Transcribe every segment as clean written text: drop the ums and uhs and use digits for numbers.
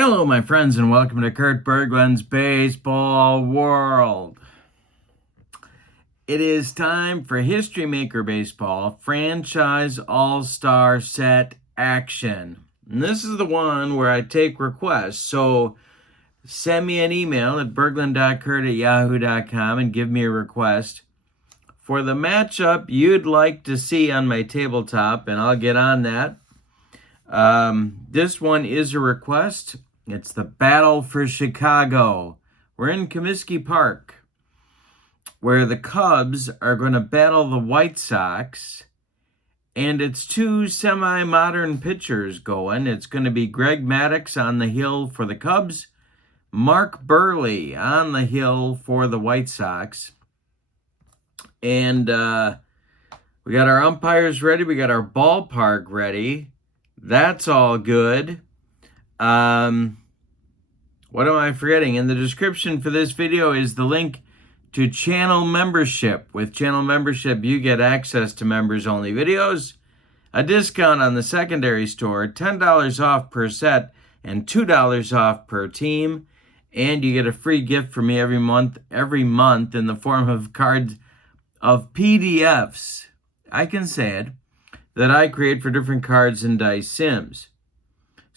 Hello, my friends, and welcome to Kurt Berglund's Baseball World. It is time for History Maker Baseball Franchise All-Star Set Action. And this is the one where I take requests. So send me an email at berglund.kurt@yahoo.com and give me a request for the matchup you'd like to see on my tabletop, and I'll get on that. This one is a request. It's the Battle for Chicago. We're in Comiskey Park, where the Cubs are going to battle the White Sox, and it's two semi-modern pitchers going. It's going to be Greg Maddux on the hill for the Cubs, Mark Buehrle on the hill for the White Sox. And we got our umpires ready. We got our ballpark ready. That's all good. What am I forgetting? In the description for this video is the link to channel membership. With channel membership, you get access to members-only videos, a discount on the secondary store, $10 off per set, and $2 off per team, and you get a free gift from me every month in the form of cards of PDFs. I can say it, that I create for different cards and dice sims.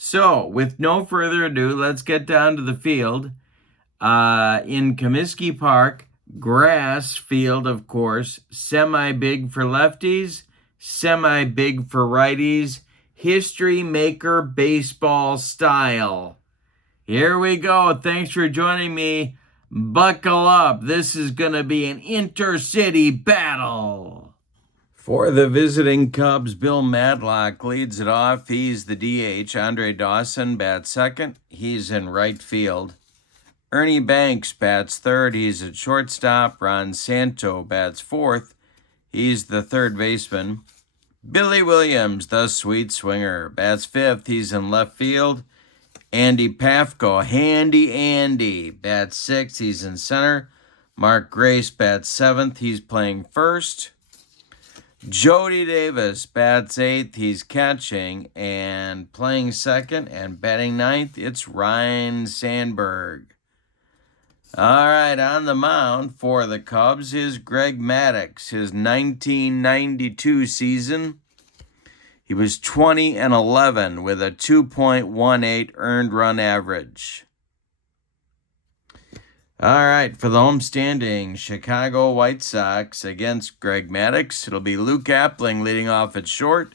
So, with no further ado, let's get down to the field. In Comiskey Park, grass field, of course, semi-big for lefties, semi-big for righties, History Maker Baseball style. Here we go. Thanks for joining me. Buckle up. This is going to be an intercity battle. For the visiting Cubs, Bill Madlock leads it off. He's the DH. Andre Dawson bats second. He's in right field. Ernie Banks bats third. He's at shortstop. Ron Santo bats fourth. He's the third baseman. Billy Williams, the sweet swinger, bats fifth. He's in left field. Andy Pafko, Handy Andy, bats sixth. He's in center. Mark Grace bats seventh. He's playing first. Jody Davis bats eighth. He's catching, and playing second and batting ninth, it's Ryne Sandberg. All right, on the mound for the Cubs is Greg Maddux. His 1992 season, he was 20-11 with a 2.18 earned run average. All right, for the homestanding Chicago White Sox against Greg Maddux, it'll be Luke Appling leading off at short,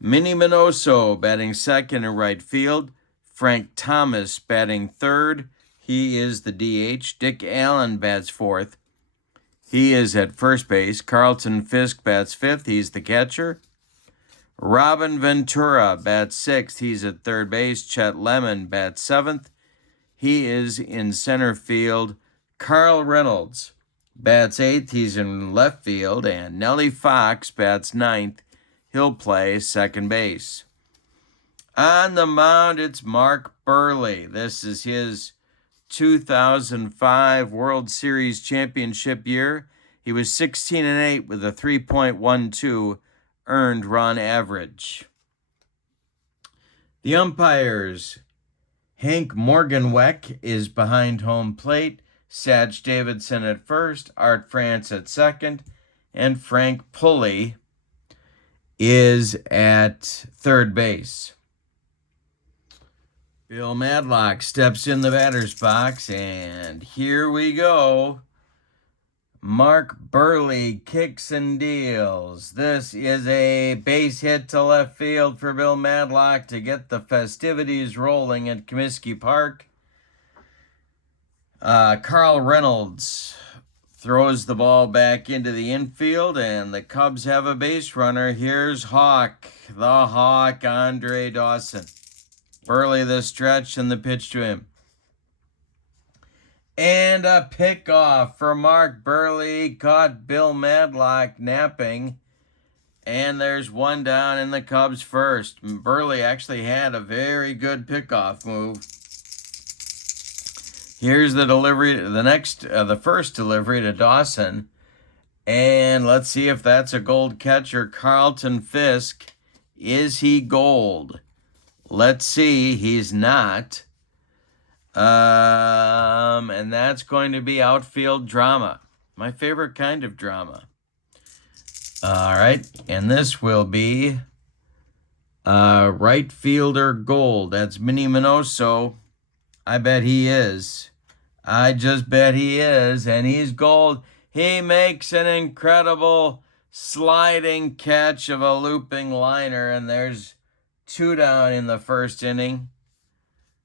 Minnie Minoso batting second in right field, Frank Thomas batting third. He is the DH. Dick Allen bats fourth. He is at first base. Carlton Fisk bats fifth. He's the catcher. Robin Ventura bats sixth. He's at third base. Chet Lemon bats seventh. He is in center field. Carl Reynolds bats eighth. He's in left field. And Nellie Fox bats ninth. He'll play second base. On the mound, it's Mark Buehrle. This is his 2005 World Series championship year. He was 16-8 with a 3.12 earned run average. The umpires: Hank Morganweck is behind home plate, Satch Davidson at first, Art France at second, and Frank Pulley is at third base. Bill Madlock steps in the batter's box, and here we go. Mark Buehrle kicks and deals. This is a base hit to left field for Bill Madlock to get the festivities rolling at Comiskey Park. Carl Reynolds throws the ball back into the infield, and the Cubs have a base runner. Here's Hawk, the Hawk, Andre Dawson. Buehrle the stretch and the pitch to him. And a pickoff for Mark Buehrle. Caught Bill Madlock napping. And there's one down in the Cubs first. Buehrle actually had a very good pickoff move. Here's the delivery, the first delivery to Dawson. And let's see if that's a gold catcher. Carlton Fisk. Is he gold? Let's see. He's not. And that's going to be outfield drama. My favorite kind of drama. All right, and this will be right fielder gold. That's Minnie Minoso. I bet he is. I just bet he is, and he's gold. He makes an incredible sliding catch of a looping liner, and there's 2 down in the first inning.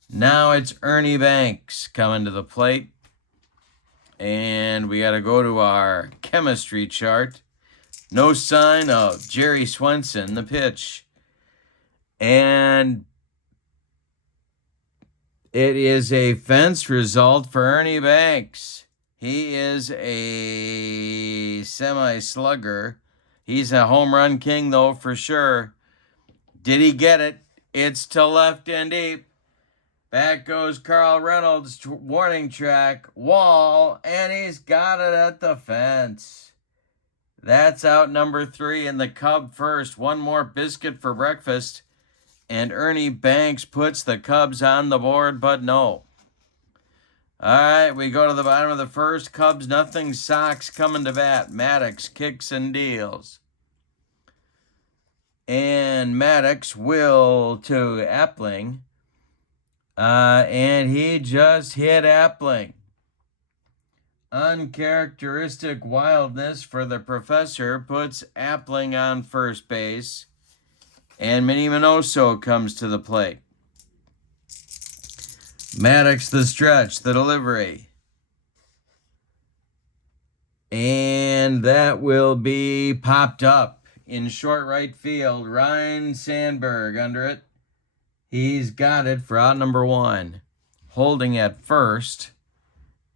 Now it's Ernie Banks coming to the plate, and we got to go to our chemistry chart. No sign of Jerry Swenson, the pitch. And it is a fence result for Ernie Banks. He is a semi-slugger. He's a home run king, though, for sure. Did he get it? It's to left and deep. Back goes Carl Reynolds, warning track, wall, and he's got it at the fence. That's out number 3 in the Cub first. One more biscuit for breakfast. And Ernie Banks puts the Cubs on the board, but no. All right, we go to the bottom of the first. Cubs nothing. Sox coming to bat. Maddux kicks and deals. And Maddux will to Appling. And he just hit Appling. Uncharacteristic wildness for the professor puts Appling on first base. And Minnie Minoso comes to the plate. Maddux the stretch, the delivery. And that will be popped up in short right field. Ryan Sandberg under it. He's got it for out number 1. Holding at first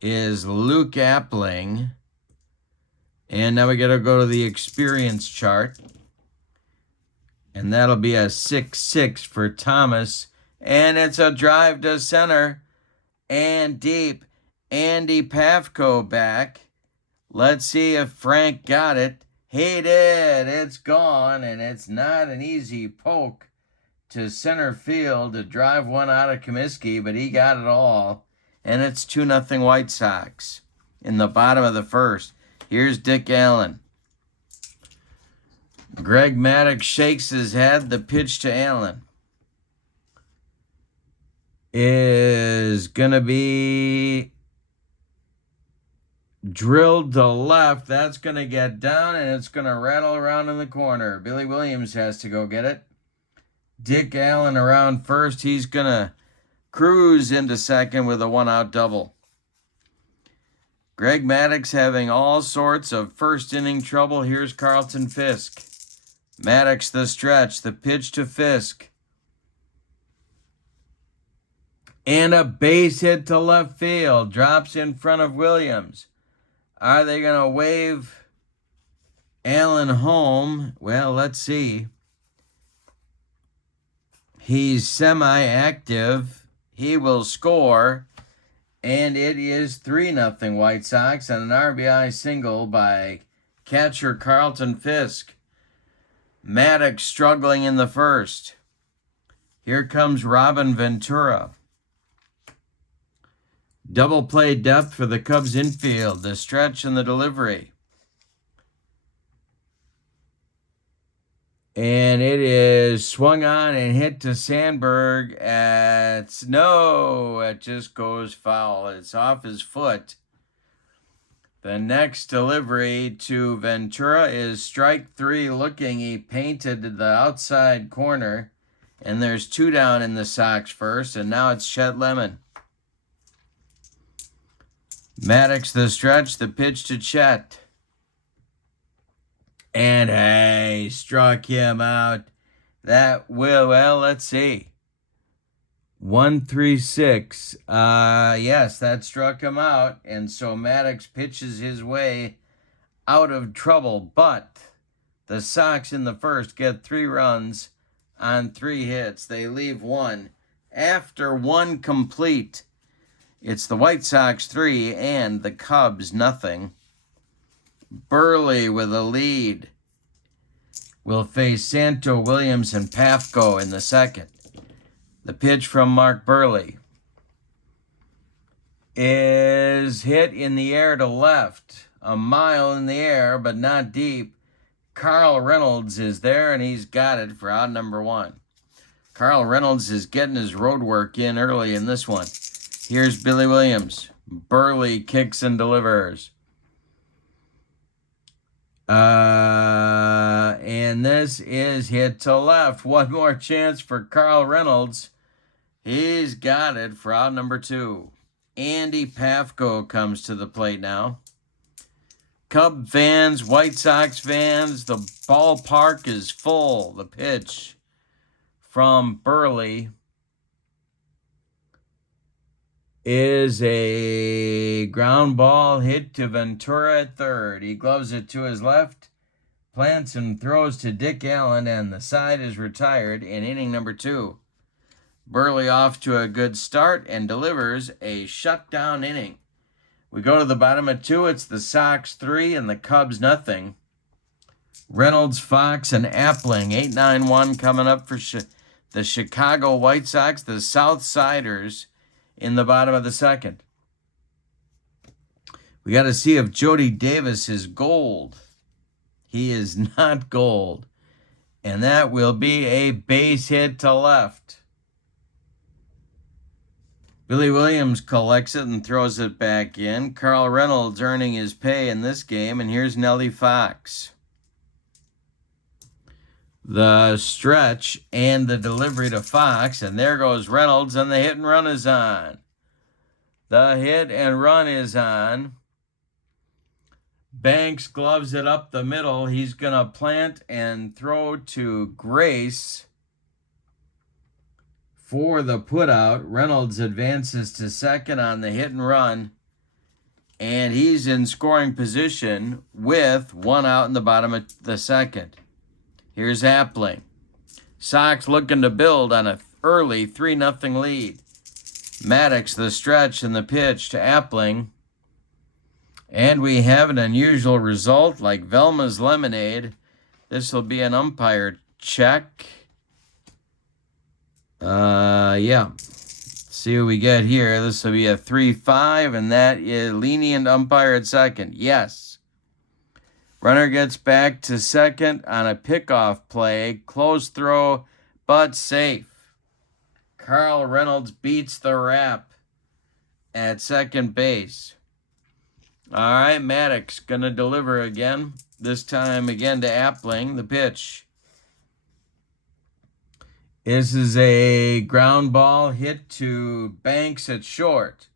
is Luke Appling. And now we got to go to the experience chart. And that'll be a 6-6 for Thomas. And it's a drive to center and deep. Andy Pafko back. Let's see if Frank got it. He did. It's gone, and it's not an easy poke to center field to drive one out of Comiskey, but he got it all. And it's 2-0 White Sox in the bottom of the first. Here's Dick Allen. Greg Maddux shakes his head. The pitch to Allen is going to be drilled to left. That's going to get down, and it's going to rattle around in the corner. Billy Williams has to go get it. Dick Allen around first. He's going to cruise into second with a 1-out double. Greg Maddux having all sorts of first inning trouble. Here's Carlton Fisk. Maddux the stretch. The pitch to Fisk. And a base hit to left field. Drops in front of Williams. Are they going to wave Allen home? Well, let's see. He's semi-active. He will score. And it is 3-0 White Sox and an RBI single by catcher Carlton Fisk. Maddux struggling in the first. Here comes Robin Ventura. Double play depth for the Cubs infield. The stretch and the delivery. And it is swung on and hit to Sandberg. No, it just goes foul. It's off his foot. The next delivery to Ventura is strike 3 looking. He painted the outside corner. And there's 2 down in the Sox first. And now it's Chet Lemon. Maddux the stretch. The pitch to Chet. And hey, struck him out. That will, well, let's see. 1-3-6. Yes, that struck him out. And so Maddux pitches his way out of trouble. But the Sox in the first get 3 runs on 3 hits. They leave 1. After 1 complete, it's the White Sox 3 and the Cubs nothing. Buehrle with a lead will face Santo, Williams, and Pafko in the second. The pitch from Mark Buehrle. is hit in the air to left. A mile in the air, but not deep. Carl Reynolds is there, and he's got it for out number 1. Carl Reynolds is getting his road work in early in this one. Here's Billy Williams. Buehrle kicks and delivers. And this is hit to left. One more chance for Carl Reynolds. He's got it for out number 2. Andy Pafko comes to the plate now. Cub fans, White Sox fans, the ballpark is full. The pitch from Buehrle is a ground ball hit to Ventura at third. He gloves it to his left, plants and throws to Dick Allen, and the side is retired in inning number 2. Buehrle off to a good start and delivers a shutdown inning. We go to the bottom of 2. It's the Sox 3 and the Cubs nothing. Reynolds, Fox, and Appling. 8-9-1 coming up for the Chicago White Sox, the Southsiders, in the bottom of the 2nd. We got to see if Jody Davis is gold. He is not gold. And that will be a base hit to left. Billy Williams collects it and throws it back in. Carl Reynolds earning his pay in this game. And here's Nellie Fox. The stretch and the delivery to Fox. And there goes Reynolds, and the hit and run is on. The hit and run is on. Banks gloves it up the middle. He's going to plant and throw to Grace for the putout. Reynolds advances to second on the hit and run. And he's in scoring position with 1 out in the bottom of the 2nd. Here's Appling. Sox looking to build on an early 3-0 lead. Maddux, the stretch and the pitch to Appling. And we have an unusual result like Velma's lemonade. This will be an umpire check. Yeah. See what we get here. This will be a 3-5, and that is lenient umpire at second. Yes. Runner gets back to second on a pickoff play. Close throw, but safe. Carl Reynolds beats the wrap at second base. All right, Maddux going to deliver again. This time again to Appling. The pitch. This is a ground ball hit to Banks at short.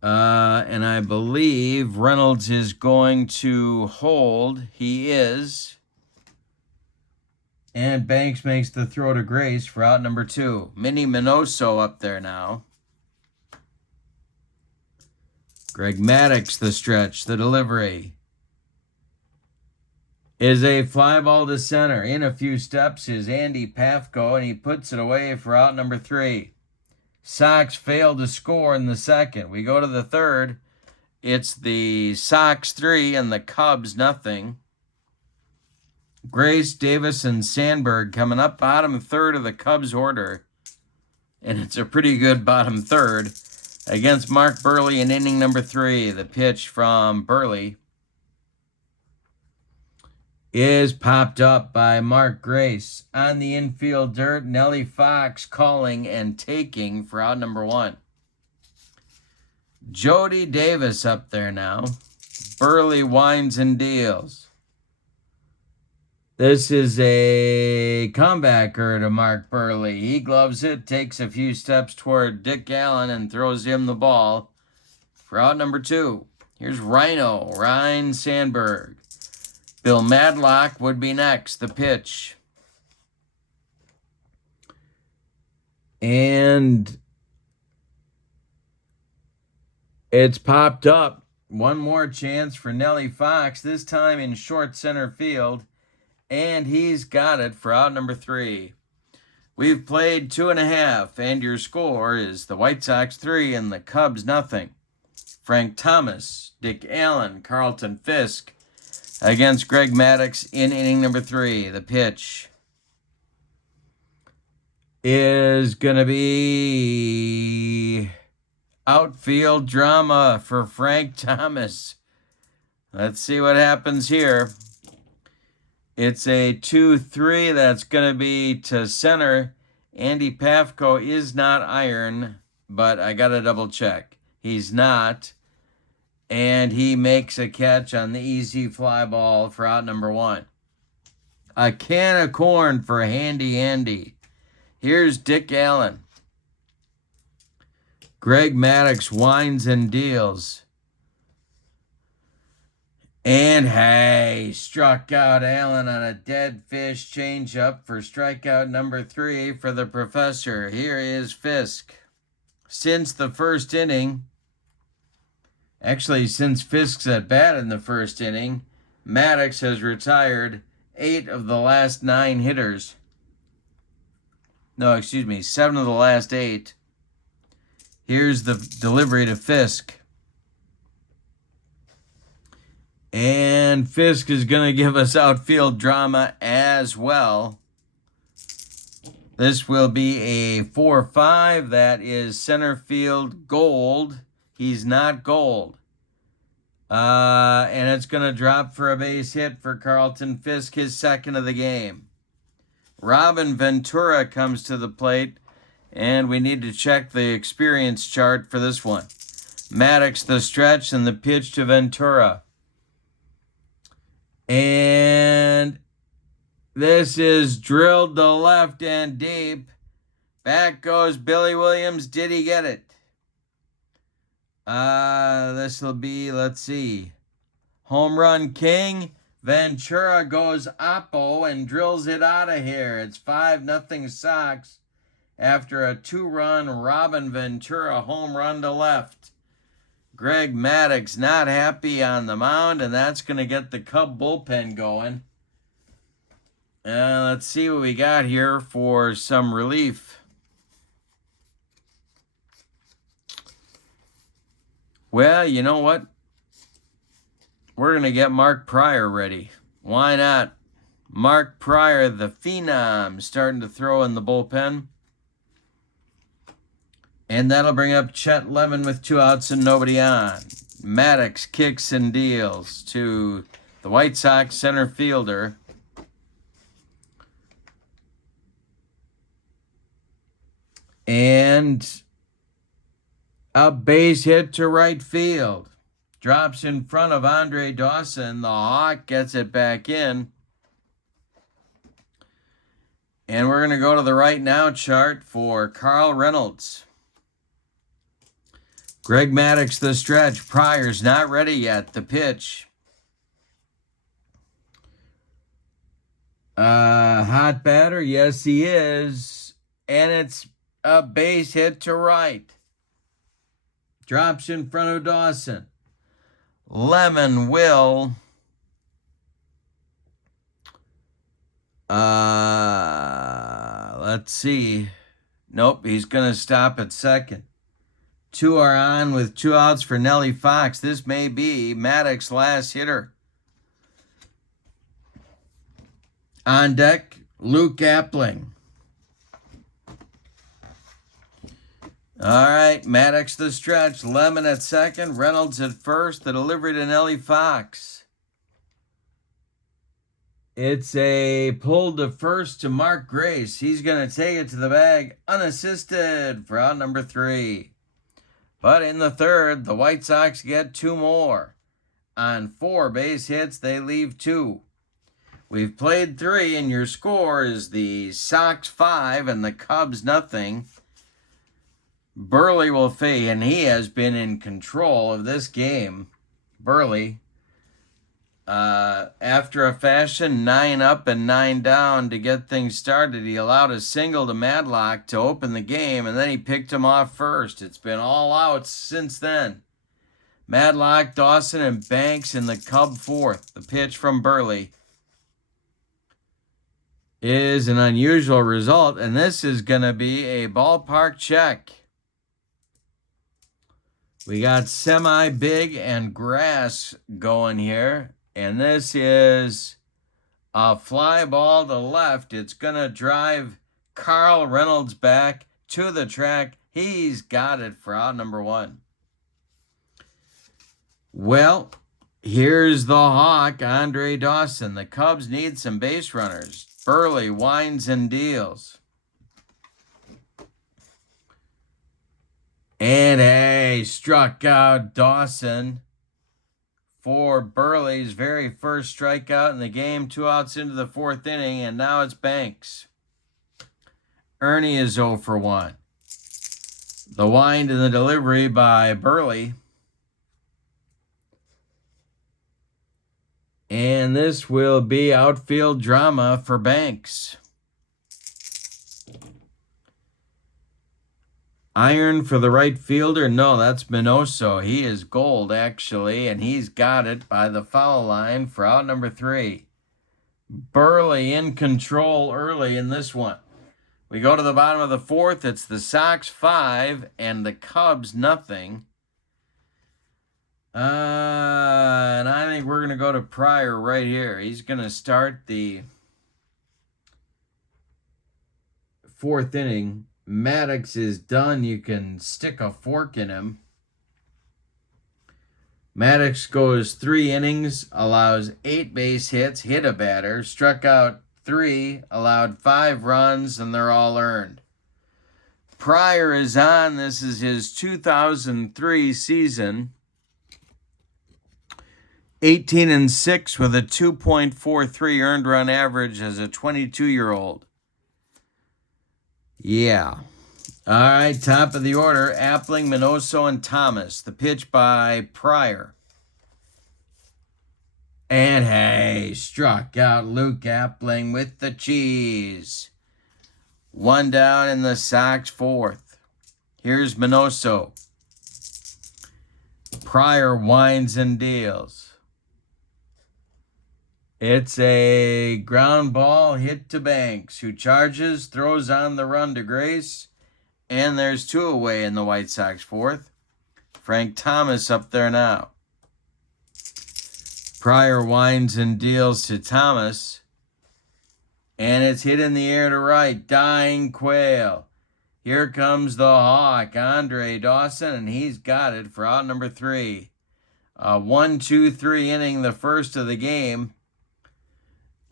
And I believe Reynolds is going to hold. He is. And Banks makes the throw to Grace for out number 2. Minnie Minoso up there now. Greg Maddux, the stretch, the delivery. Is a fly ball to center. In a few steps is Andy Pafko, and he puts it away for out number 3. Sox failed to score in the 2nd. We go to the 3rd. It's the Sox 3 and the Cubs nothing. Grace, Davis, and Sandberg coming up bottom 3rd of the Cubs order. And it's a pretty good bottom 3rd against Mark Buehrle in inning number 3. The pitch from Buehrle is popped up by Mark Grace. On the infield dirt, Nellie Fox calling and taking for out number 1. Jody Davis up there now. Buehrle winds and deals. This is a comebacker to Mark Buehrle. He gloves it, takes a few steps toward Dick Allen, and throws him the ball for out number 2. Here's Ryan Sandberg. Bill Madlock would be next. The pitch. And it's popped up. One more chance for Nellie Fox, this time in short center field. And he's got it for out number 3. We've played 2.5, and your score is the White Sox 3 and the Cubs nothing. Frank Thomas, Dick Allen, Carlton Fisk against Greg Maddux in inning number 3. The pitch is going to be Outfield drama for Frank Thomas. Let's see what happens here. It's a 2-3. That's going to be to center. Andy Pafko is not iron, but I got to double check. He's not. And he makes a catch on the easy fly ball for out number 1. A can of corn for Handy Andy. Here's Dick Allen. Greg Maddux winds and deals. And hey, struck out Allen on a dead fish changeup for strikeout number 3 for the professor. Here is Fisk. Since the first inning, actually since Fisk's at bat in the first inning, Maddux has retired 8 of the last 9 hitters. No, excuse me, 7 of the last 8. Here's the delivery to Fisk. And Fisk is going to give us outfield drama as well. This will be a 4-5. That is center field gold. He's not gold. And it's going to drop for a base hit for Carlton Fisk, his second of the game. Robin Ventura comes to the plate, and we need to check the experience chart for this one. Maddux the stretch and the pitch to Ventura. And this is drilled to left and deep. Back goes Billy Williams. Did he get it? This will be, let's see, home run king. Ventura goes oppo and drills it out of here. It's 5-0 Sox after a 2-run Robin Ventura home run to left. Greg Maddux not happy on the mound, and that's going to get the Cub bullpen going. Let's see what we got here for some relief. Well, you know what? We're going to get Mark Pryor ready. Why not? Mark Pryor, the phenom, starting to throw in the bullpen. And that'll bring up Chet Lemon with 2 outs and nobody on. Maddux kicks and deals to the White Sox center fielder. And a base hit to right field. Drops in front of Andre Dawson. The Hawk gets it back in. And we're going to go to the right now chart for Carl Reynolds. Greg Maddux the stretch. Pryor's not ready yet. The pitch. Hot batter. Yes, he is. And it's a base hit to right. Drops in front of Dawson. Lemon will let's see. Nope, he's going to stop at second. 2 are on with 2 outs for Nellie Fox. This may be Maddox's last hitter. On deck, Luke Appling. All right, Maddux the stretch, Lemon at second, Reynolds at first, the delivery to Nellie Fox. It's a pull to first to Mark Grace. He's going to take it to the bag unassisted for out number 3. But in the third, the White Sox get 2 more. On 4 base hits, they leave 2. We've played 3, and your score is the Sox 5 and the Cubs 0. Buehrle will fade, and he has been in control of this game. Buehrle, after a fashion, 9 up and 9 down to get things started. He allowed a single to Madlock to open the game, and then he picked him off first. It's been all outs since then. Madlock, Dawson, and Banks in the Cub 4th. The pitch from Buehrle is an unusual result, and this is going to be a ballpark check. We got semi-big and grass going here. And this is a fly ball to left. It's going to drive Carl Reynolds back to the track He's got it for out number 1. Well, here's the Hawk, Andre Dawson. The Cubs need some base runners. Buehrle winds and deals. And hey, struck out Dawson for Buehrle's very first strikeout in the game. 2 outs into the 4th inning, and now it's Banks. Ernie is 0 for 1. The wind and the delivery by Buehrle. And this will be outfield drama for Banks. Iron for the right fielder? No, that's Minoso. He is gold, actually, and he's got it by the foul line for out number 3. Buehrle in control early in this one. We go to the bottom of the 4th. It's the Sox 5 and the Cubs nothing. And I think we're going to go to Pryor right here. He's going to start the 4th inning. Maddux is done. You can stick a fork in him. Maddux goes 3 innings, allows 8 base hits, hit a batter, struck out 3, allowed 5 runs, and they're all earned. Pryor is on. This is his 2003 season. 18-6 with a 2.43 earned run average as a 22-year-old. Yeah. All right, top of the order, Appling, Minoso, and Thomas. The pitch by Pryor. And hey, struck out Luke Appling with the cheese. 1 down in the Sox 4th. Here's Minoso. Pryor winds and deals. It's a ground ball hit to Banks, who charges, throws on the run to Grace, and there's 2 away in the White Sox 4th. Frank Thomas up there now. Pryor winds and deals to Thomas, and it's hit in the air to right. Dying Quail. Here comes the Hawk, Andre Dawson, and he's got it for out number 3. 1-2-3 inning, the first of the game.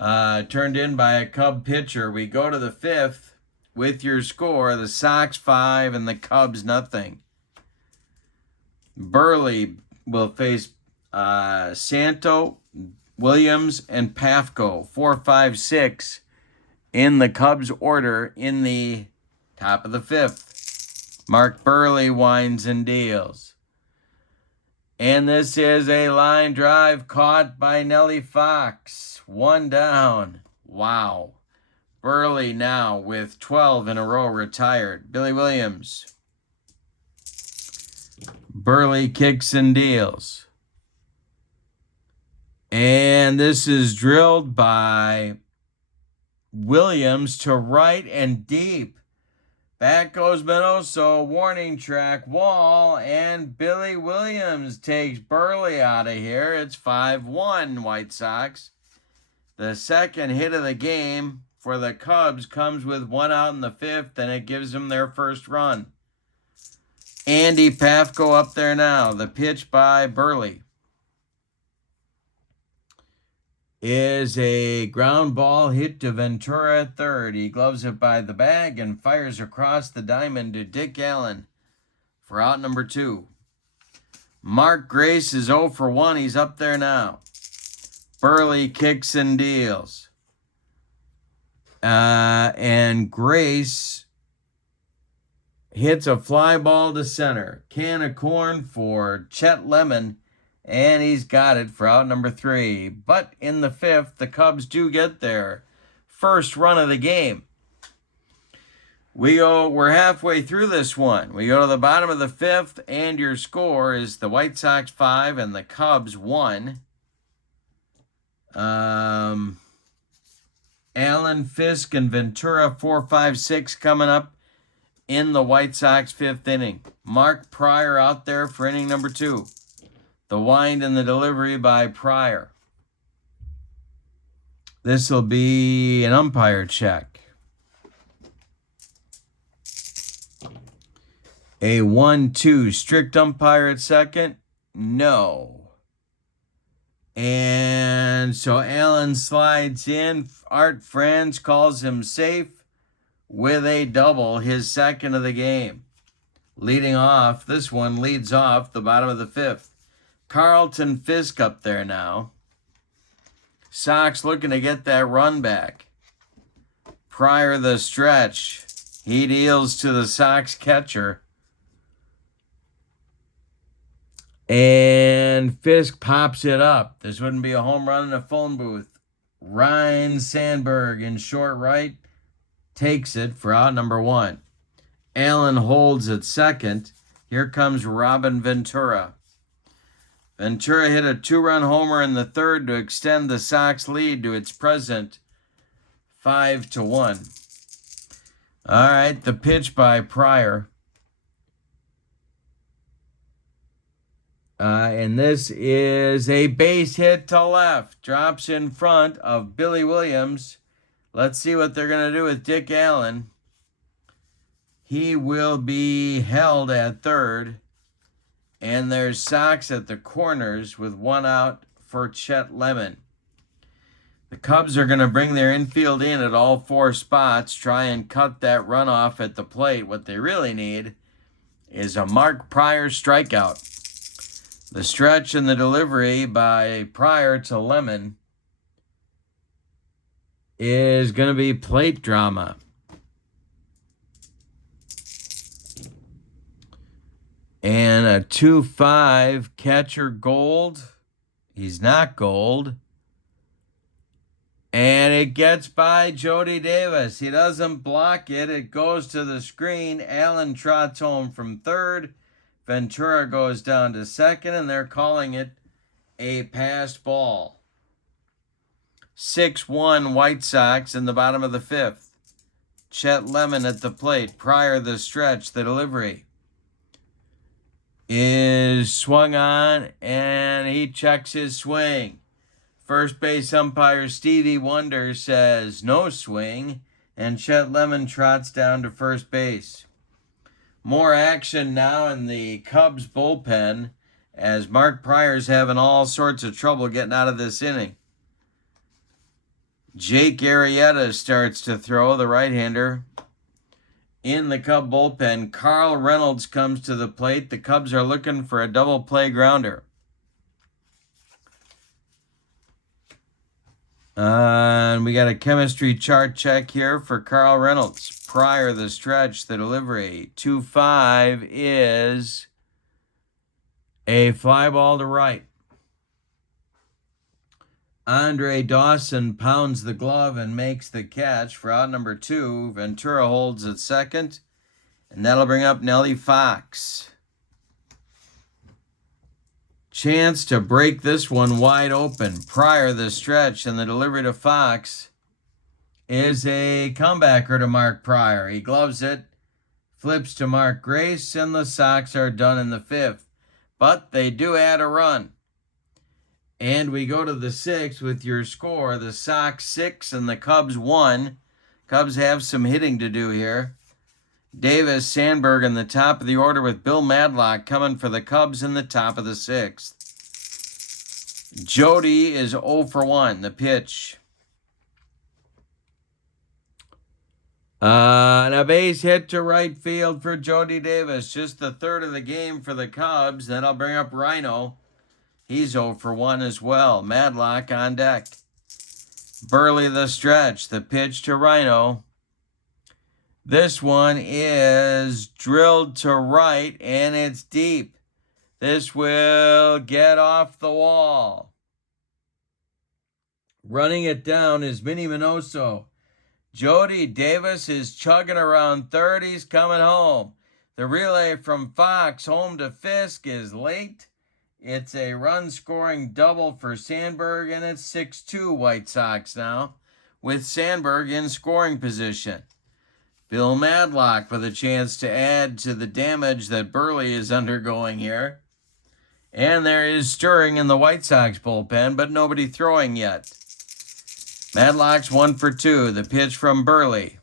Turned in by a Cub pitcher. We go to the 5th with your score, the Sox 5 and the Cubs nothing. Buehrle will face Santo, Williams, and Pafko. 4, 5, 6 in the Cubs order in the top of the 5th. Mark Buehrle winds and deals. And this is a line drive caught by Nellie Fox. 1 down. Wow. Buehrle now with 12 in a row retired. Billy Williams. Buehrle kicks and deals. And this is drilled by Williams to right and deep. Back goes Minoso, warning track, wall, and Billy Williams takes Buehrle out of here. It's 5-1 White Sox. The second hit of the game for the Cubs comes with 1 out in the 5th, and it gives them their first run. Andy Pafko up there now. The pitch by Buehrle is a ground ball hit to Ventura at third. He gloves it by the bag and fires across the diamond to Dick Allen for out number 2. Mark Grace is 0 for 1. He's up there now. Buehrle kicks and deals. And Grace hits a fly ball to center. Can of corn for Chet Lemon. And he's got it for out number 3. But in the 5th, the Cubs do get their first run of the game. We're halfway through this one. We go to the bottom of the 5th, and your score is the White Sox 5 and the Cubs 1. Allen, Fisk, and Ventura 4, 5, 6 coming up in the White Sox 5th inning. Mark Pryor out there for inning number 2. The wind and the delivery by Pryor. This will be an umpire check. A 1-2. Strict umpire at second? No. And so Allen slides in. Art Franz calls him safe with a double, his second of the game. Leading off, this one leads off the bottom of the fifth. Carlton Fisk up there now. Sox looking to get that run back. Prior the stretch, he deals to the Sox catcher. And Fisk pops it up. This wouldn't be a home run in a phone booth. Ryan Sandberg in short right takes it for out number one. Allen holds at second. Here comes Robin Ventura. Ventura hit a 2-run homer in the third to extend the Sox lead to its present 5-1. All right, the pitch by Pryor. And this is a base hit to left. Drops in front of Billy Williams. Let's see what they're going to do with Dick Allen. He will be held at third. And there's Sox at the corners with one out for Chet Lemon. The Cubs are going to bring their infield in at all four spots, try and cut that runoff at the plate. What they really need is a Mark Pryor strikeout. The stretch and the delivery by Pryor to Lemon is going to be plate drama. And a 2-5 catcher Gold. He's not Gold. And it gets by Jody Davis. He doesn't block it. It goes to the screen. Allen trots home from third. Ventura goes down to second, and they're calling it a passed ball. 6-1 White Sox in the bottom of the fifth. Chet Lemon at the plate. Pryor the stretch, the delivery is swung on, and he checks his swing. First base umpire Stevie Wonder says no swing, and Chet Lemon trots down to first base. More action now in the Cubs bullpen as Mark Pryor's having all sorts of trouble getting out of this inning. Jake Arrieta starts to throw, the right-hander. In the Cub bullpen, Carl Reynolds comes to the plate. The Cubs are looking for a double play grounder. And we got a chemistry chart check here for Carl Reynolds. Pryor the stretch, the delivery. 2-5 is a fly ball to right. Andre Dawson pounds the glove and makes the catch for out number two. Ventura holds at second, and that'll bring up Nellie Fox. Chance to break this one wide open. Pryor the stretch, and the delivery to Fox is a comebacker to Mark Pryor. He gloves it, flips to Mark Grace, and the Sox are done in the fifth. But they do add a run. And we go to the sixth with your score. The Sox 6 and the Cubs 1. Cubs have some hitting to do here. Davis, Sandberg in the top of the order with Bill Madlock coming for the Cubs in the top of the sixth. Jody is 0 for 1, the pitch. And a base hit to right field for Jody Davis. Just the third of the game for the Cubs. Then I'll bring up Rhino. He's 0 for 1 as well. Madlock on deck. Buehrle the stretch. The pitch to Rhino. This one is drilled to right, and it's deep. This will get off the wall. Running it down is Minnie Minoso. Jody Davis is chugging around third. He's coming home. The relay from Fox home to Fisk is late. It's a run-scoring double for Sandberg, and it's 6-2 White Sox now, with Sandberg in scoring position. Bill Madlock with a chance to add to the damage that Buehrle is undergoing here. And there is stirring in the White Sox bullpen, but nobody throwing yet. Madlock's 1 for 2. The pitch from Buehrle.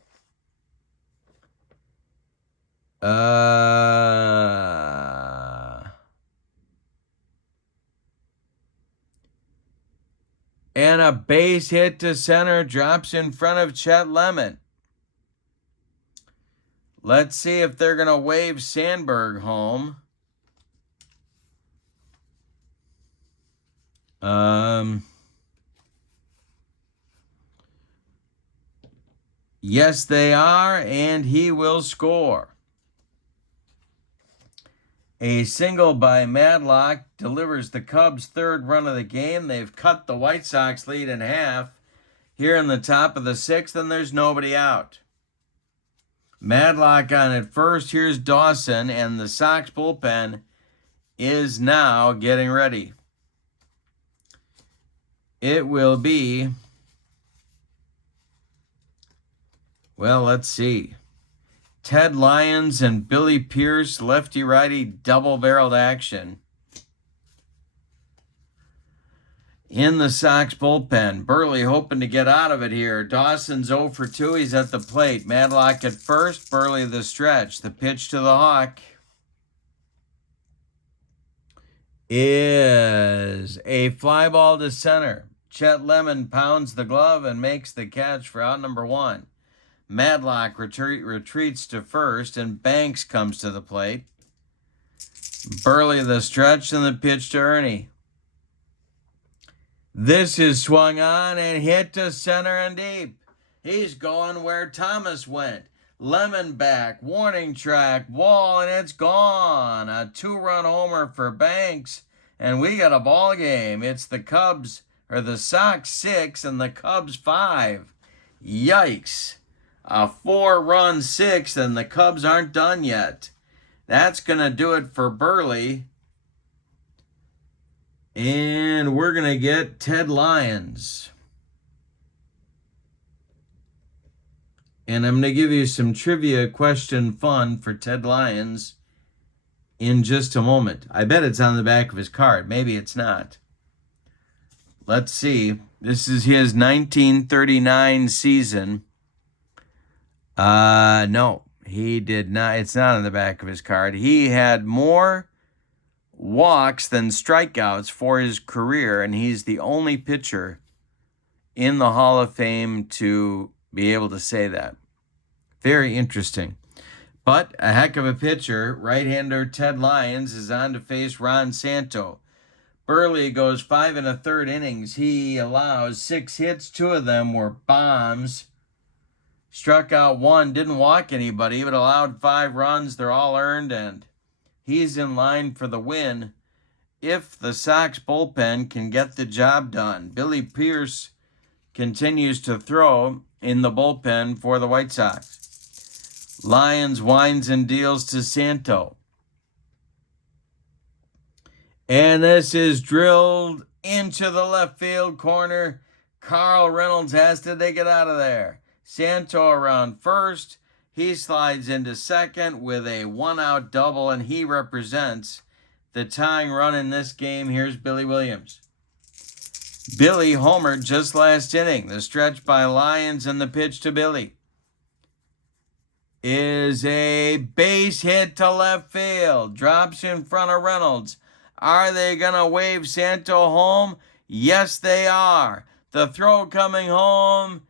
a base hit to center, drops in front of Chet Lemon. Let's see if they're going to wave Sandberg home. Yes, they are, and he will score. A single by Maddux delivers the Cubs' third run of the game. They've cut the White Sox lead in half here in the top of the sixth, and there's nobody out. Maddux on at first. Here's Dawson, and the Sox bullpen is now getting ready. It will be, well, let's see. Ted Lyons and Billy Pierce, lefty-righty double-barreled action. In the Sox bullpen, Buehrle hoping to get out of it here. Dawson's 0 for 2. He's at the plate. Maddux at first, Buehrle the stretch. The pitch to the Hawk is a fly ball to center. Chet Lemon pounds the glove and makes the catch for out number 1. Maddux retreats to first, and Banks comes to the plate. Buehrle the stretch and the pitch to Ernie. This is swung on and hit to center and deep. He's going where Thomas went. Lemon back, warning track, wall, and it's gone. A 2-run homer for Banks, and we got a ball game. It's the Sox 6 and the Cubs 5. Yikes. A 4-run 6, and the Cubs aren't done yet. That's going to do it for Buehrle. And we're going to get Ted Lyons. And I'm going to give you some trivia question fun for Ted Lyons in just a moment. I bet it's on the back of his card. Maybe it's not. Let's see. This is his 1939 season. No, he did not. It's not on the back of his card. He had more walks than strikeouts for his career, and he's the only pitcher in the Hall of Fame to be able to say that. Very interesting. But a heck of a pitcher. Right-hander Ted Lyons is on to face Ron Santo. Buehrle goes 5 1/3 innings. He allows 6 hits. 2 of them were bombs. Struck out 1, didn't walk anybody, but allowed 5 runs. They're all earned, and he's in line for the win if the Sox bullpen can get the job done. Billy Pierce continues to throw in the bullpen for the White Sox. Lyons winds and deals to Santo. And this is drilled into the left field corner. Carl Reynolds has to take it out of there. Santo around first. He slides into second with a 1-out double, and he represents the tying run in this game. Here's Billy Williams. Billy homered just last inning. The stretch by Lyons and the pitch to Billy is a base hit to left field. Drops in front of Reynolds. Are they going to wave Santo home? Yes, they are. The throw coming home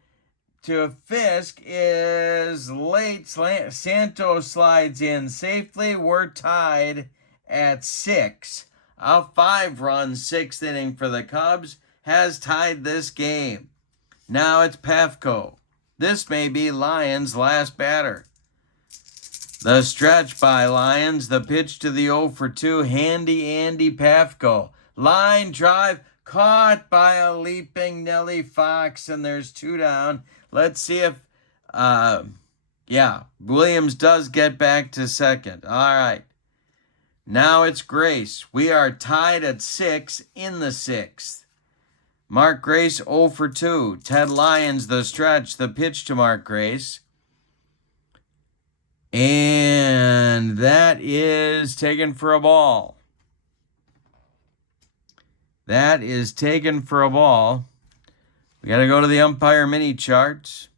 to Fisk is late. Santo slides in safely. We're tied at 6. A 5-run 6th inning for the Cubs has tied this game. Now it's Pafko. This may be Lyons' last batter. The stretch by Lyons. The pitch to the 0 for 2. Handy Andy Pafko. Line drive caught by a leaping Nellie Fox, and there's 2 down. Let's see if, Williams does get back to second. All right. Now it's Grace. We are tied at 6 in the 6th. Mark Grace 0 for 2. Ted Lyons the stretch. The pitch to Mark Grace. And that is taken for a ball. That is taken for a ball. We got to go to the umpire mini charts.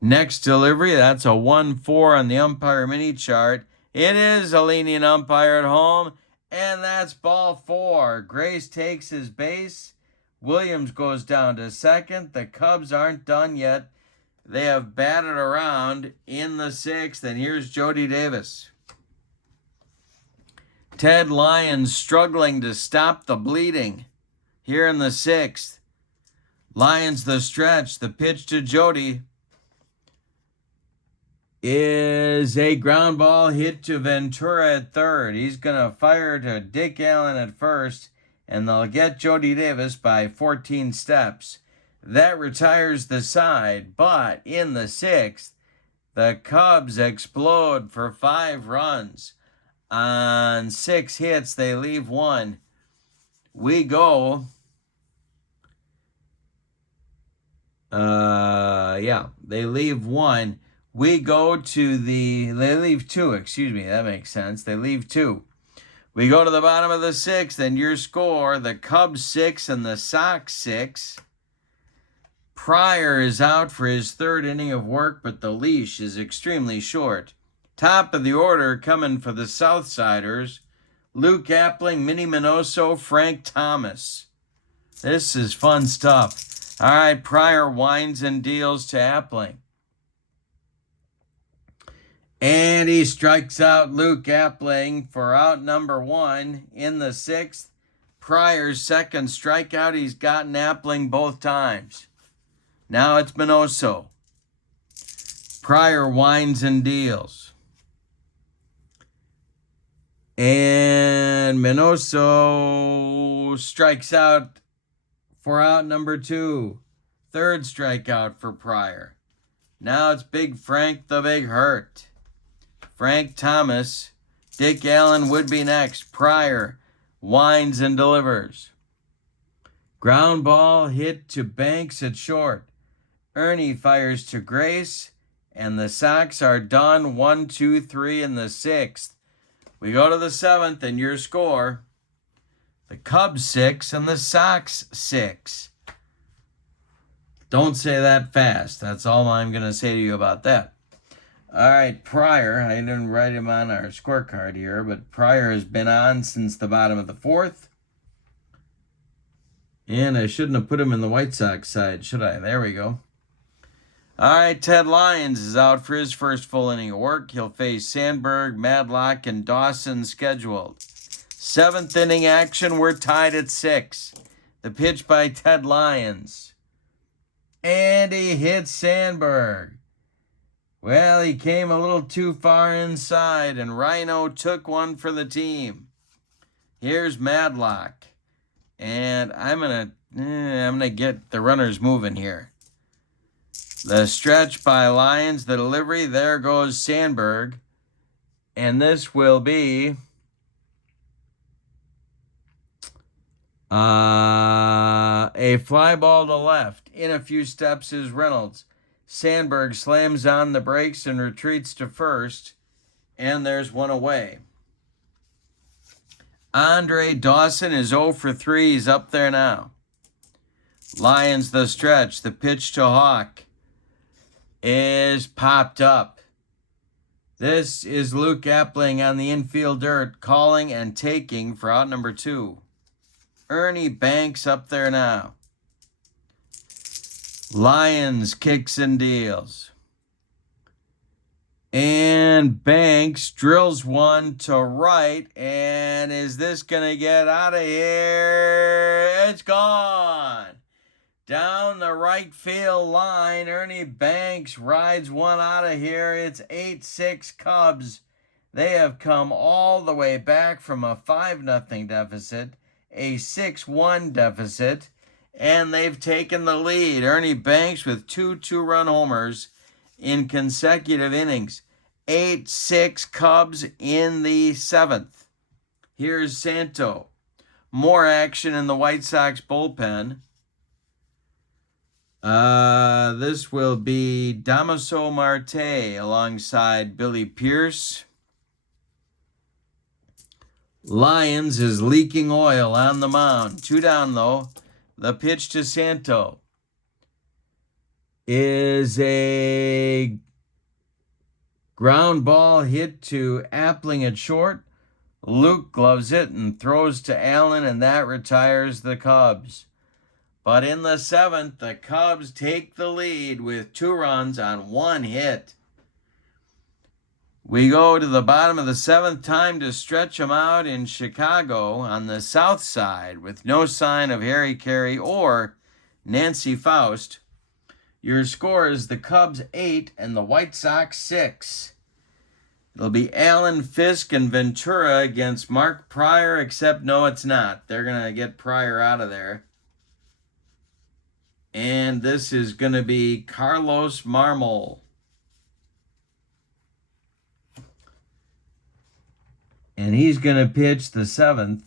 Next delivery, that's a 1-4 on the umpire mini chart. It is a lenient umpire at home, And that's ball 4. Grace takes his base. Williams goes down to second. The Cubs aren't done yet. They have batted around in the 6th, and here's Jody Davis. Ted Lyons struggling to stop the bleeding here in the 6th. Lyons the stretch. The pitch to Jody is a ground ball hit to Ventura at third. He's going to fire to Dick Allen at first, and they'll get Jody Davis by 14 steps. That retires the side, but in the 6th, the Cubs explode for 5 runs. On 6 hits, they leave 1. We go... they leave 1. We go to they leave 2, excuse me, that makes sense. They leave 2. We go to the bottom of the 6th, and your score, the Cubs 6 and the Sox 6. Pryor is out for his 3rd inning of work, but the leash is extremely short. Top of the order coming for the Southsiders, Luke Appling, Minnie Minoso, Frank Thomas. This is fun stuff. All right, Pryor winds and deals to Appling. And he strikes out Luke Appling for out number 1 in the 6th. Pryor's 2nd strikeout. He's gotten Appling both times. Now it's Minoso. Pryor winds and deals. And Minoso strikes out for out number 2. 3rd strikeout for Pryor. Now it's Big Frank the Big Hurt. Frank Thomas. Dick Allen would be next. Pryor winds and delivers. Ground ball hit to Banks at short. Ernie fires to Grace, and the Sox are done 1, 2, 3 in the 6th. We go to the 7th, and your score, the Cubs 6 and the Sox 6. Don't say that fast. That's all I'm going to say to you about that. All right, Pryor, I didn't write him on our scorecard here, but Pryor has been on since the bottom of the 4th. And I shouldn't have put him in the White Sox side, should I? There we go. All right, Ted Lyons is out for his 1st full inning of work. He'll face Sandberg, Madlock, and Dawson scheduled. 7th inning action, we're tied at 6. The pitch by Ted Lyons. And he hits Sandberg. Well, he came a little too far inside, and Rhino took one for the team. Here's Madlock. And I'm gonna get the runners moving here. The stretch by Lyons, the delivery, there goes Sandberg. And this will be a fly ball to left. In a few steps is Reynolds. Sandberg slams on the brakes and retreats to first. And there's one away. Andre Dawson is 0 for 3. He's up there now. Lyons the stretch. The pitch to Hawk is popped up. This is Luke Appling on the infield dirt, calling and taking for out number 2. Ernie Banks up there now. Lyons kicks and deals. And Banks drills one to right. And is this going to get out of here? It's gone. Down the right field line, Ernie Banks rides one out of here. It's 8-6 Cubs. They have come all the way back from a 5-0 deficit, a 6-1 deficit, and they've taken the lead. Ernie Banks with 2 two-run homers in consecutive innings. 8-6 Cubs in the 7th. Here's Santo. More action in the White Sox bullpen. This will be Damaso Marte alongside Billy Pierce. Lyons is leaking oil on the mound. 2 down, though. The pitch to Santo is a ground ball hit to Appling at short. Luke gloves it and throws to Allen, and that retires the Cubs. But in the 7th, the Cubs take the lead with 2 runs on 1 hit. We go to the bottom of the 7th, time to stretch them out in Chicago on the south side with no sign of Harry Carey or Nancy Faust. Your score is the Cubs 8 and the White Sox 6. It'll be Allen, Fisk, and Ventura against Mark Pryor, except no, it's not. They're going to get Pryor out of there. And this is going to be Carlos Marmol. And he's going to pitch the 7th.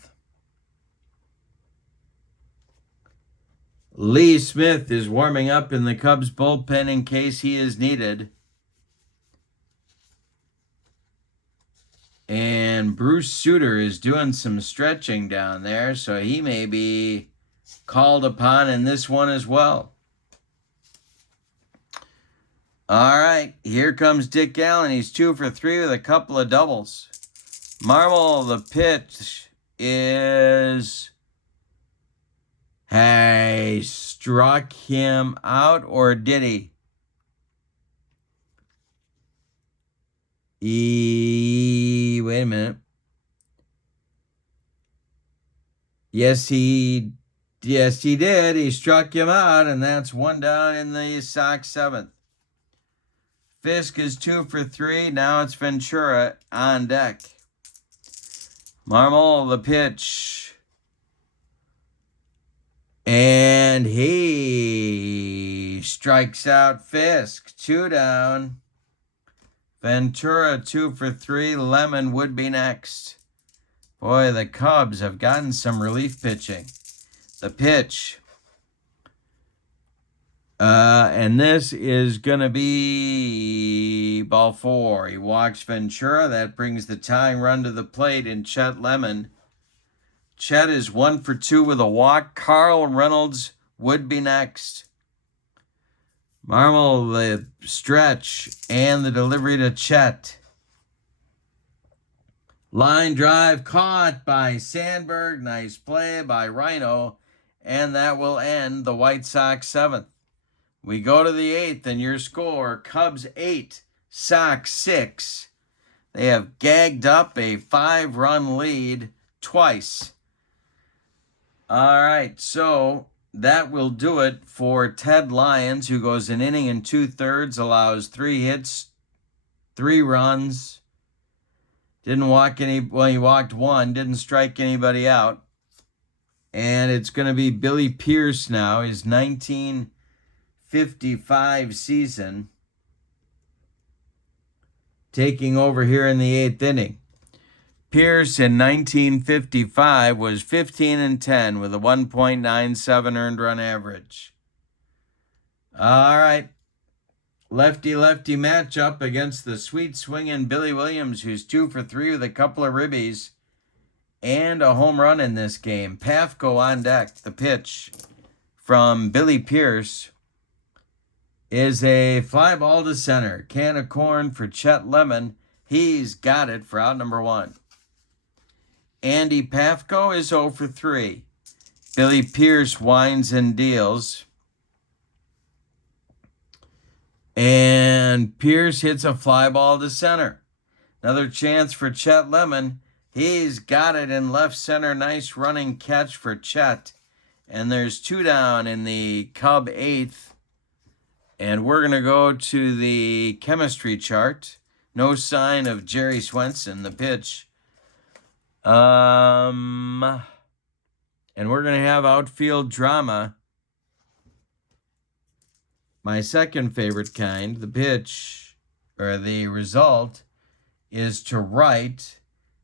Lee Smith is warming up in the Cubs bullpen in case he is needed. And Bruce Sutter is doing some stretching down there, so he may be called upon in this one as well. All right, here comes Dick Allen. He's 2 for 3 with a couple of doubles. Marmol, the pitch is... Hey, struck him out, or did he? Wait a minute. Yes, he did. He struck him out, and that's 1 down in the Sox 7th. Fisk is 2 for 3. Now it's Ventura on deck. Marmol, the pitch. And he strikes out Fisk. 2 down. Ventura 2 for 3. Lemon would be next. Boy, the Cubs have gotten some relief pitching. The pitch. And this is going to be ball 4. He walks Ventura. That brings the tying run to the plate in Chet Lemon. Chet is 1 for 2 with a walk. Carl Reynolds would be next. Marmol, the stretch, and the delivery to Chet. Line drive caught by Sandberg. Nice play by Rhino. And that will end the White Sox 7th. We go to the 8th, and your score, Cubs 8, Sox 6. They have gagged up a 5-run lead twice. All right, so that will do it for Ted Lyons, who goes an inning and 2/3, allows 3 hits, 3 runs. Didn't walk he walked 1, didn't strike anybody out. And it's going to be Billy Pierce now, his 1955 season, taking over here in the 8th inning. Pierce in 1955 was 15-10 with a 1.97 earned run average. All right. Lefty-lefty matchup against the sweet swinging Billy Williams, who's 2 for 3 with a couple of ribbies and a home run in this game. Pafko on deck. The pitch from Billy Pierce is a fly ball to center. Can of corn for Chet Lemon. He's got it for out number 1. Andy Pafko is 0 for 3. Billy Pierce winds and deals. And Pierce hits a fly ball to center. Another chance for Chet Lemon. He's got it in left center. Nice running catch for Chet. And there's 2 down in the Cub 8th. And we're going to go to the chemistry chart. No sign of Jerry Swenson, the pitch. And we're going to have outfield drama. My second favorite kind, the pitch, or the result, is to right.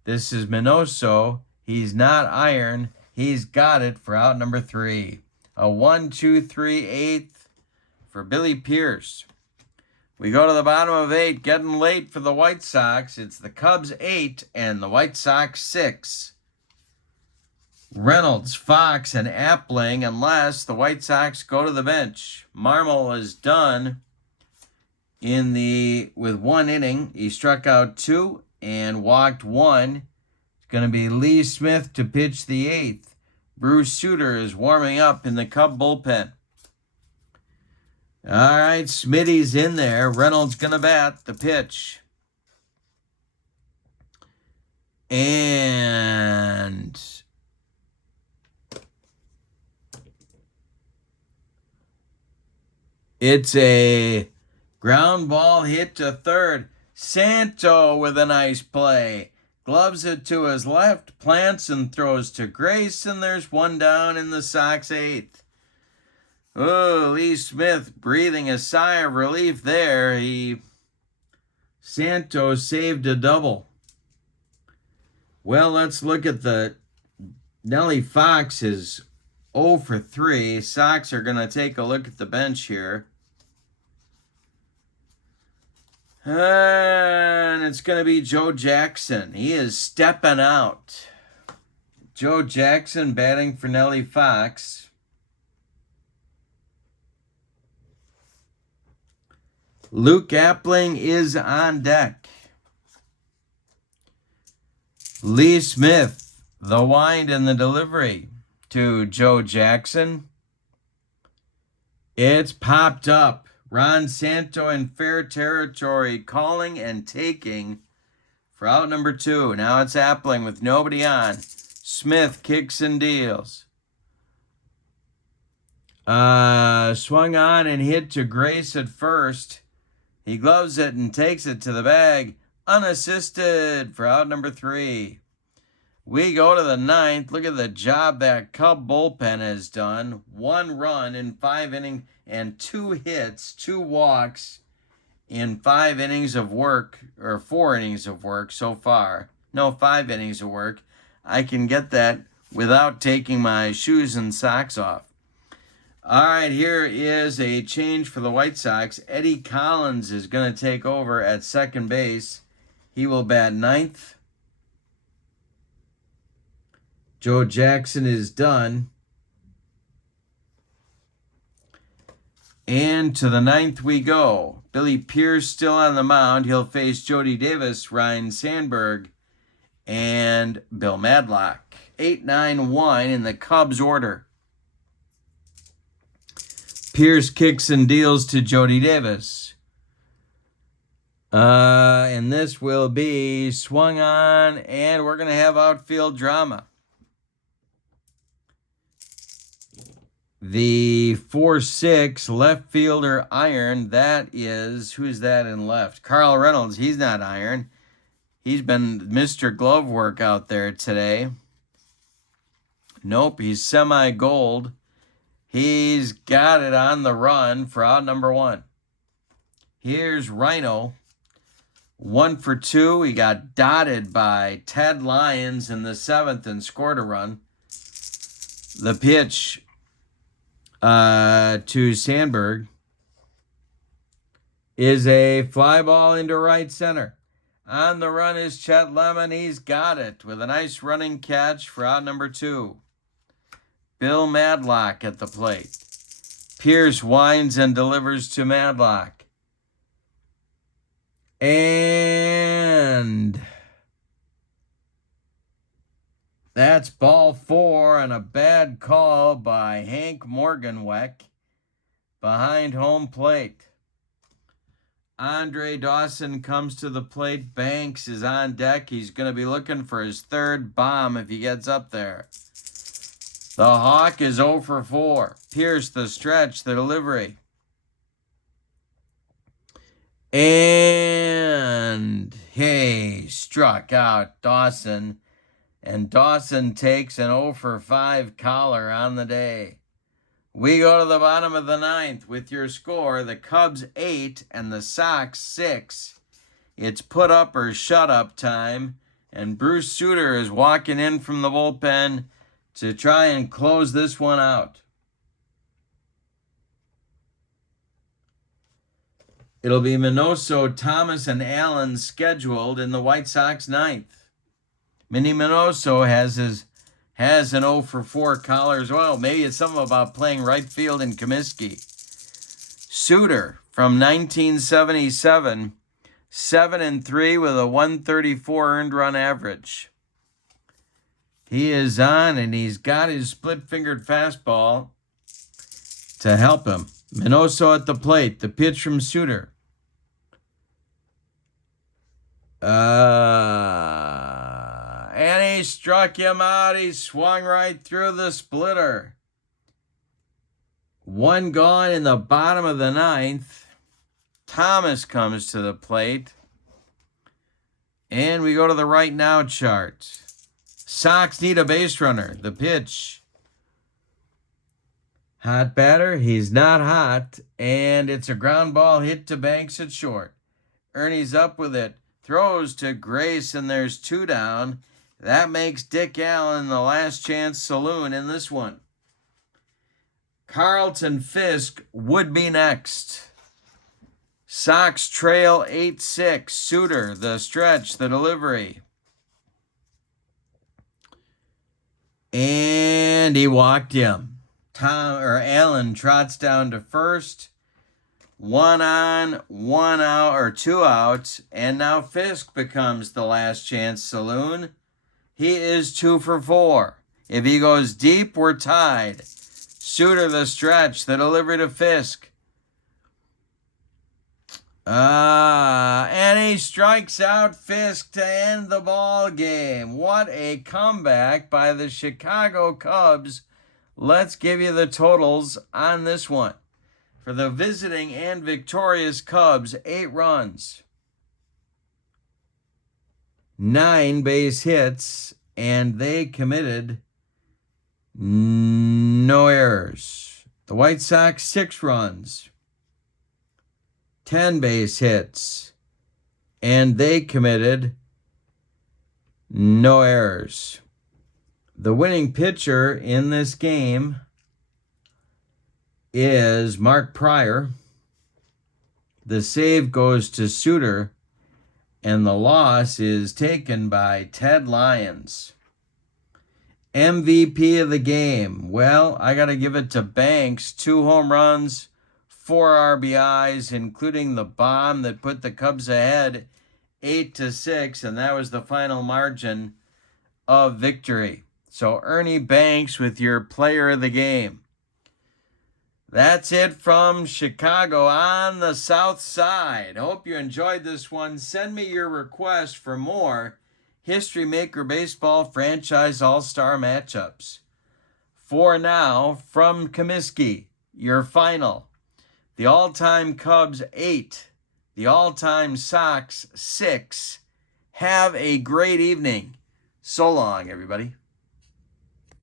This is Minoso. He's not iron. He's got it for out number 3. A 1-2-3 8th for Billy Pierce. We go to the bottom of 8, getting late for the White Sox. It's the Cubs 8 and the White Sox 6. Reynolds, Fox, and Appling, unless the White Sox go to the bench. Marmol is done with 1 inning. He struck out 2 and walked 1. going to be Lee Smith to pitch the 8th. Bruce Sutter is warming up in the Cub bullpen. All right, Smitty's in there. Reynolds going to bat the pitch. And it's a ground ball hit to third. Santo with a nice play. Gloves it to his left, plants and throws to Grace, and there's one down in the Sox 8th. Oh, Lee Smith breathing a sigh of relief there. Santo saved a double. Well, let's look at the Nellie Fox is 0 for 3. Sox are going to take a look at the bench here. And it's going to be Joe Jackson. He is stepping out. Joe Jackson batting for Nellie Fox. Luke Appling is on deck. Lee Smith, the wind and the delivery to Joe Jackson. It's popped up. Ron Santo in fair territory, calling and taking for out number 2. Now it's Appling with nobody on. Smith kicks and deals. Swung on and hit to Grace at first. He gloves it and takes it to the bag, unassisted for out number 3. We go to the 9th. Look at the job that Cub bullpen has done. 1 run in 5 innings and 2 hits, 2 walks in 5 innings of work, or 4 innings of work so far. No, 5 innings of work. I can get that without taking my shoes and socks off. All right, here is a change for the White Sox. Eddie Collins is going to take over at second base. He will bat 9th. Joe Jackson is done. And to the 9th we go. Billy Pierce still on the mound. He'll face Jody Davis, Ryan Sandberg, and Bill Madlock. 8-9-1 in the Cubs order. Pierce kicks and deals to Jody Davis. And this will be swung on, and we're going to have outfield drama. The 4-6 left fielder iron, that is, who's that in left? Carl Reynolds, he's not iron. He's been Mr. Glove work out there today. Nope, he's semi-gold. He's got it on the run for out number 1. Here's Rhino. 1 for 2. He got dotted by Ted Lyons in the 7th and scored a run. The pitch to Sandberg is a fly ball into right center. On the run is Chet Lemon. He's got it with a nice running catch for out number 2. Bill Madlock at the plate. Pierce winds and delivers to Madlock. And that's ball 4 and a bad call by Hank Morganweck behind home plate. Andre Dawson comes to the plate. Banks is on deck. He's going to be looking for his 3rd bomb if he gets up there. The Hawk is 0 for 4. Pierce the stretch, the delivery. And hey, struck out Dawson. And Dawson takes an 0 for 5 collar on the day. We go to the bottom of the 9th with your score. The Cubs 8 and the Sox 6. It's put up or shut up time. And Bruce Sutter is walking in from the bullpen to try and close this one out. It'll be Minoso, Thomas, and Allen scheduled in the White Sox 9th. Minnie Minoso has an 0 for 4 collar as well. Maybe it's something about playing right field in Comiskey. Sutter from 1977, 7-3 with a 134 earned run average. He is on, and he's got his split-fingered fastball to help him. Minoso at the plate. The pitch from Suter. And he struck him out. He swung right through the splitter. One gone in the bottom of the ninth. Thomas comes to the plate. And we go to the right now chart. Sox need a base runner. The pitch. Hot batter. He's not hot. And it's a ground ball hit to Banks at short. Ernie's up with it. Throws to Grace, and there's 2 down. That makes Dick Allen the last chance saloon in this one. Carlton Fisk would be next. Sox trail 8-6. Suter, the stretch, the delivery. And he walked him. Allen trots down to first. 1 on, 1 out, or 2 outs. And now Fisk becomes the last chance saloon. He is 2 for 4. If he goes deep, we're tied. Suter, the stretch, the delivery to Fisk. And he strikes out Fisk to end the ball game. What a comeback by the Chicago Cubs. Let's give you the totals on this one. For the visiting and victorious Cubs, 8 runs, 9 base hits, and they committed no errors. The White Sox, 6 runs, 10 base hits, and they committed no errors. The winning pitcher in this game is Mark Pryor. The save goes to Suter, and the loss is taken by Ted Lyons. MVP of the game. Well, I got to give it to Banks. 2 home runs, 4 RBIs, including the bomb that put the Cubs ahead 8-6, and that was the final margin of victory. So Ernie Banks with your player of the game. That's it from Chicago on the South Side. Hope you enjoyed this one. Send me your request for more History Maker Baseball Franchise All-Star matchups. For now, from Comiskey, your final. The all-time Cubs 8. The all-time Sox 6. Have a great evening. So long, everybody.